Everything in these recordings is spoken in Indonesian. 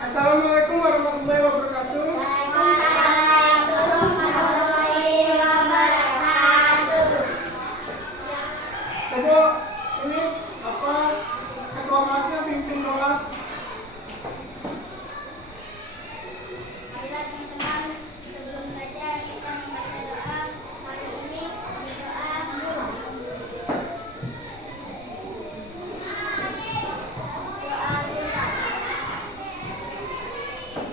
Assalamualaikum warahmatullahi wabarakatuh. Waalaikumsalam warahmatullahi wabarakatuh. Coba ini apa ketua kelasnya pimpin doa. Baiklah teman-teman, sebelum saja kita membaca doa hari ini, berdoa dulu. Doa kita.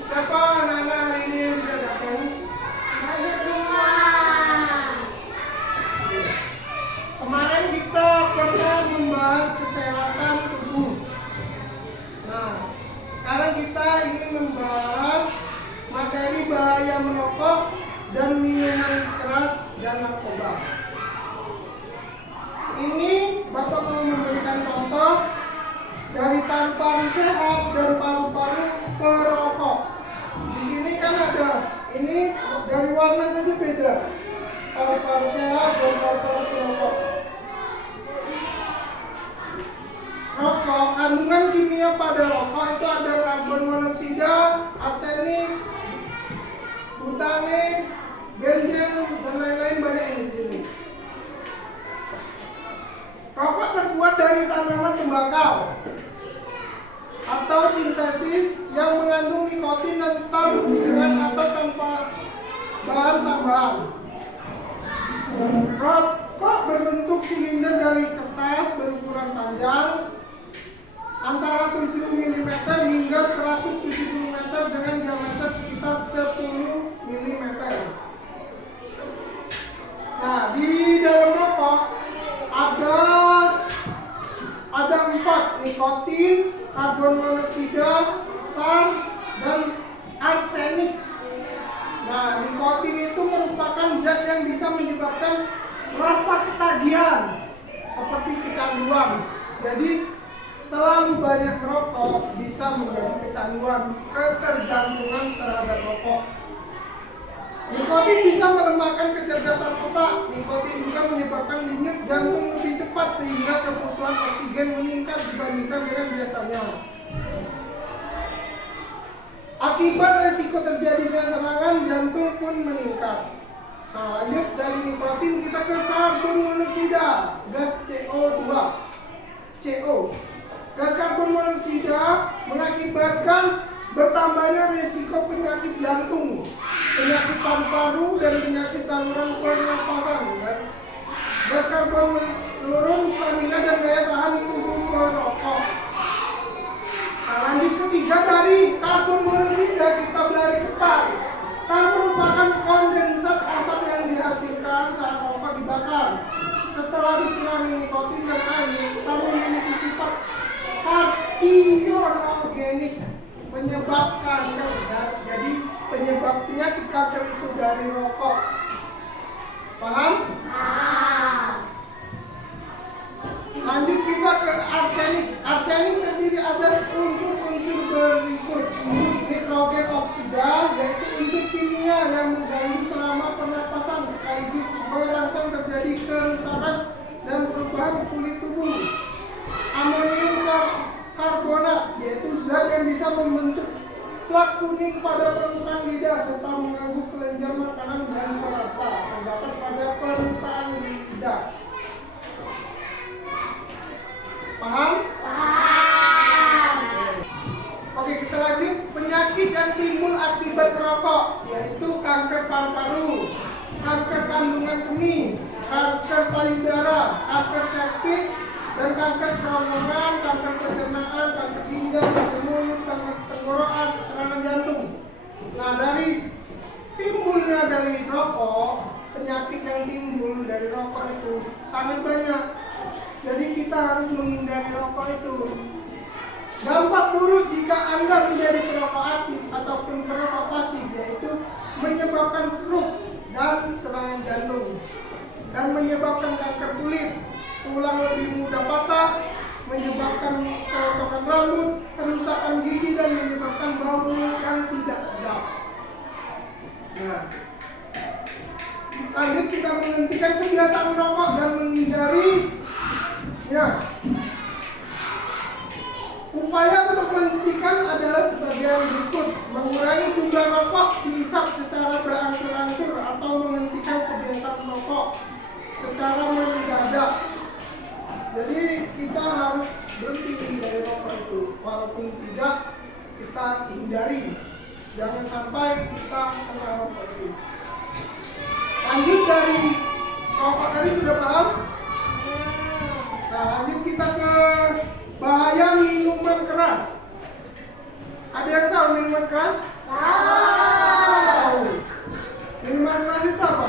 Siapa anak-anak hari ini yang tidak datang? Ayo semua. Kemarin kita pernah membahas kesehatan tubuh. Nah, sekarang kita ingin membahas materi bahaya merokok dan minuman keras dan narkoba. Ini Bapak mau memberikan contoh dari paru-paru sehat dan paru-paru perokok. Di sini kan ada, ini dari warna saja beda. Paru-paru sehat dan paru-paru perokok. Rokok, kandungan kimia pada rokok itu ada karbon monoksida, arsenik, butane, benzen, dan lain-lain banyak ini di sini. Rokok terbuat dari tanaman tembakau atau sintesis yang mengandung nikotin dan tar dengan atau tanpa bahan tambahan. Rokok berbentuk silinder dari kertas berukuran panjang antara 7 mm hingga 170 mm dengan diameter sekitar 10 mm. Nah, di dalam rokok ada 4, nikotin, karbon monoksida, tar, dan arsenik. Nah, nikotin itu merupakan zat yang bisa menyebabkan rasa ketagihan seperti kecanduan. Jadi terlalu banyak merokok bisa menjadi kecanduan, ketergantungan terhadap rokok. Nikotin bisa melemahkan kecerdasan otak. Nikotin juga menyebabkan denyut jantung lebih cepat sehingga kebutuhan oksigen meningkat dibandingkan dengan biasanya. Akibat resiko terjadinya serangan jantung pun meningkat. Nah, lanjut dari nikotin kita ke karbon monoksida, gas CO2. Gas karbon monoksida mengakibatkan bertambahnya resiko penyakit jantung, penyakit paru-paru, dan penyakit saluran pernapasan. Dan gas karbon menurun stamina dan daya tahan tubuh perokok. Nah, lanjut ketiga dari karbon monoksida kita belajar ketar. Tar merupakan kondensat asap yang dihasilkan saat rokok dibakar. Setelah dikurangi nikotin dan air, tar memiliki sifat karsinogenik, penyebab kanker. Jadi penyebab penyakit kanker itu dari rokok. Paham? Lanjut kita ke arsenik. Arsenik terdiri atas unsur-unsur berikut: nitrogen oksida, yaitu unsur kimia yang mengganggu selama pernapasan sekaligus merangsang terjadi kerusakan dan perubahan kulit tubuh. Amonium karbonat, yaitu zat yang bisa membentuk plak kuning pada permukaan lidah serta mengganggu kelenjar makanan dan perasa terdapat pada permukaan lidah. Paham? Oke, kita lanjut. Penyakit yang timbul akibat merokok yaitu kanker paru-paru, kanker kandungan kemih, kanker payudara, kanker septik, dan kanker kerongkongan, kanker pencernaan, kanker ginjal, kanker mulut, kanker tenggorokan, serangan jantung. Nah, dari timbulnya dari rokok, penyakit yang timbul dari rokok itu sangat banyak. Jadi kita harus menghindari rokok itu. Dampak buruk jika Anda menjadi perokok aktif ataupun perokok pasif yaitu menyebabkan stroke dan serangan jantung, dan menyebabkan kanker kulit, tulang lebih mudah patah, menyebabkan kerontokan rambut, kerusakan gigi, dan menyebabkan bau mulut yang tidak sedap. Nah, lanjut kita menghentikan kebiasaan merokok dan menghindari ya Upaya untuk menghentikan adalah sebagian berikut: mengurangi jumlah rokok, dihisap secara berangsur-angsur, atau menghentikan kebiasaan merokok secara mendadak. Jadi kita harus berhenti dari rokok itu, walaupun tidak kita hindari. Jangan sampai kita kena rokok itu. Lanjut dari rokok tadi sudah paham? Nah, lanjut kita ke bahaya minuman keras. Ada yang tahu minuman keras? Tahu. Minuman keras itu apa?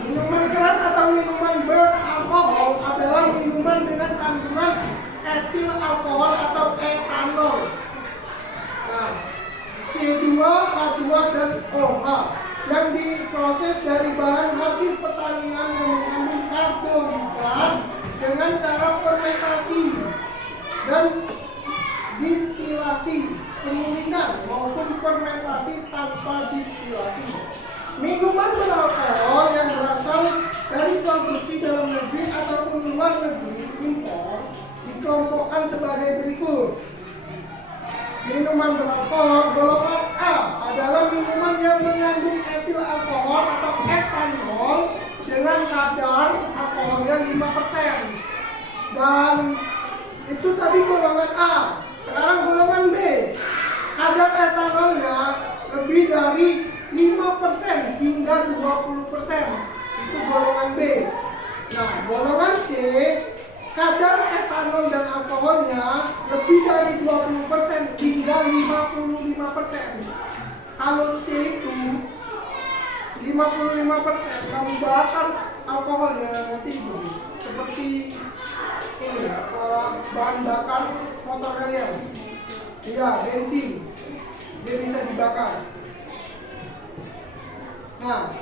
Minuman keras atau minuman beralkohol adalah minuman dengan kandungan etil alkohol atau etanol. Nah, C2, H2, dan OH yang diproses dari bahan hasil pertanian yang mengandung karbohidrat dengan cara fermentasi dan distilasi, penyulingan maupun fermentasi tanpa distilasi. Minuman beralkohol yang berasal dari produksi dalam negeri ataupun luar negeri impor dikelompokkan sebagai berikut. Minuman beralkohol golongan A adalah minuman yang mengandung etil alkohol atau etanol dengan kadar alkoholnya 5%. Dan itu tadi golongan A. Sekarang golongan B. Kadar etanolnya lebih dari 5% hingga 20%. Itu golongan B. Nah, golongan C, kadar etanol dan alkoholnya lebih dari 20% hingga 55%. Kalau C itu 55%, kamu bakar alkoholnya nanti itu seperti ini bahan bakar motor kalian. Iya, bensin. Dia bisa dibakar. Nah,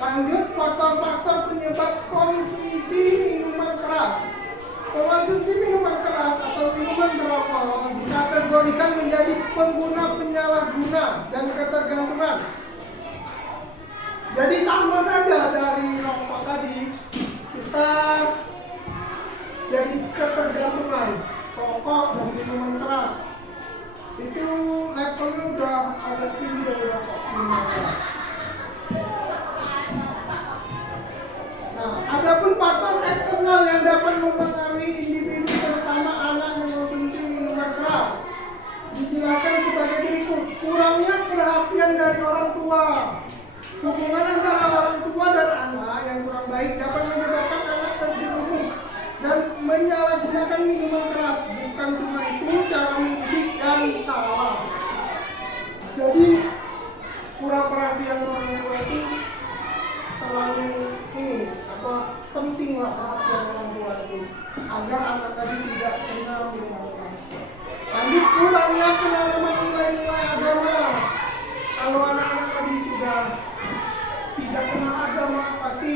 lanjut faktor-faktor penyebab konsumsi minuman keras. Konsumsi minuman keras atau minuman beralkohol dikategorikan menjadi pengguna, penyalahguna, dan ketergantungan. Jadi sama saja dari rokok tadi, kita jadi ketergantungan rokok dan minuman keras. Itu levelnya udah agak tinggi dari rokok minuman keras. Nah, adapun faktor eksternal yang dapat mempengaruhi individu terutama anak mengonsumsi minuman keras dijelaskan sebagai berikut: kurangnya perhatian dari orang tua. Hubungan antara orang tua dan anak yang kurang baik dapat menyebabkan anak terjerumus dan menyalahgunakan minuman keras. Bukan cuma itu, cara mendidik yang salah. Jadi kurang perhatian orang tua itu terlalu penting lah perhatian orang tua itu agar anak tadi tidak kenal minuman keras. Lanjut, kurangnya penanaman nilai-nilai agama. Kalau anak-anak tadi sudah tidak kenal agama, pasti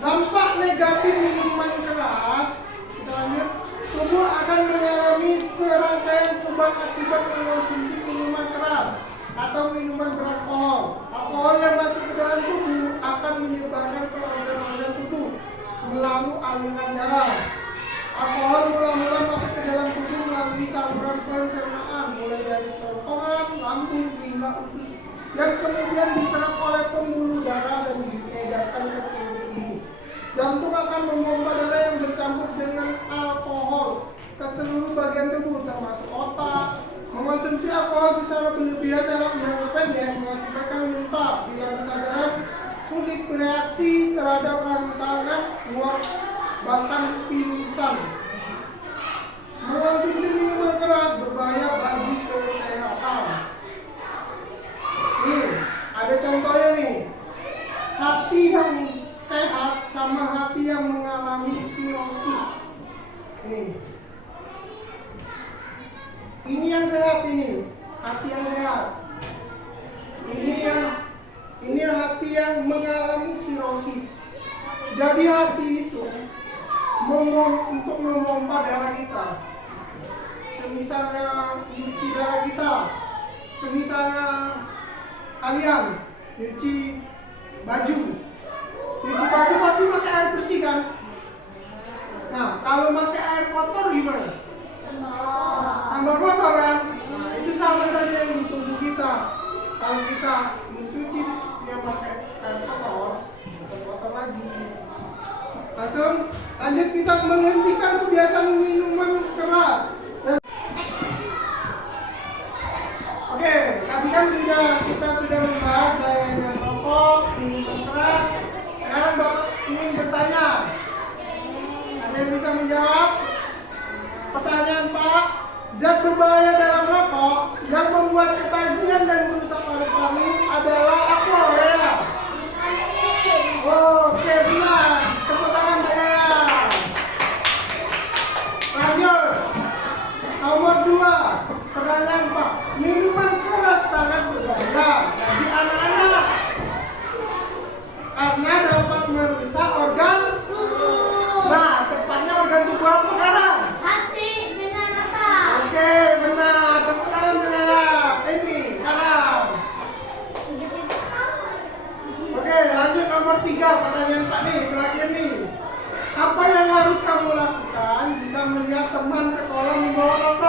dampak negatif minuman keras. Kita lanjut, tubuh akan mengalami serangkaian perubahan akibat mengonsumsi minuman keras atau minuman beralkohol. Alkohol yang masuk ke dalam tubuh akan menyebarkan ke organ-organ tubuh melalui aliran darah. Alkohol mula-mula masuk ke dalam tubuh melalui saluran pencernaan, mulai dari kerongkongan, lambung hingga usus, yang kemudian diserap oleh pembuluh darah dan diedarkan ke seluruh tubuh. Jantung akan memompa darah yang bercampur dengan alkohol ke seluruh bagian tubuh termasuk otak. Mengonsumsi alkohol secara berlebihan dalam jangka pendek mengakibatkan muntah, hilang kesadaran, sulit bereaksi terhadap rangsangan, mual, bahkan pingsan. Mengonsumsi minuman keras berbahaya bagi kesehatan. Nih, ada contohnya nih. Hati yang sehat sama hati yang mengalami sirosis. Ini yang sehat, ini hati yang sehat. Ini hati yang mengalami sirosis. Jadi hati itu untuk memompa darah kita. Semisalnya nyuci darah kita, semisalnya kalian nyuci baju pasti pakai air bersih kan? Kalau pakai air kotor gimana? Tambah kotor kan? Nah, itu sama saja yang di tubuh kita. Kalau kita mencuci yang pakai air kotor, tetap kotor lagi. Langsung lanjut kita menghentikan kebiasaan minuman keras. Oke, tadi kan kita sudah membahas bahayanya rokok, minuman keras. Sekarang Bapak ingin bertanya. Ada yang bisa menjawab? Pertanyaan Pak, zat berbahaya dalam rokok yang membuat ketagihan dan merusak paru-paru adalah apa ya? Oke, benar. Tepuk tangan saya. Lanjut. Nomor 2. Pertanyaan Pak, minuman keras sangat berbahaya bagi anak-anak karena dapat merusak organ tubuh. Nah, tepatnya organ tubuh apa sekarang? Hati dengan mata. Oke, benar. Tepuk tangan saya. Ini sekarang. Oke, lanjut nomor 3. Pertanyaan Pak nih, terakhir nih. Apa yang harus kamu lakukan jika melihat teman sekolah membawa rokok?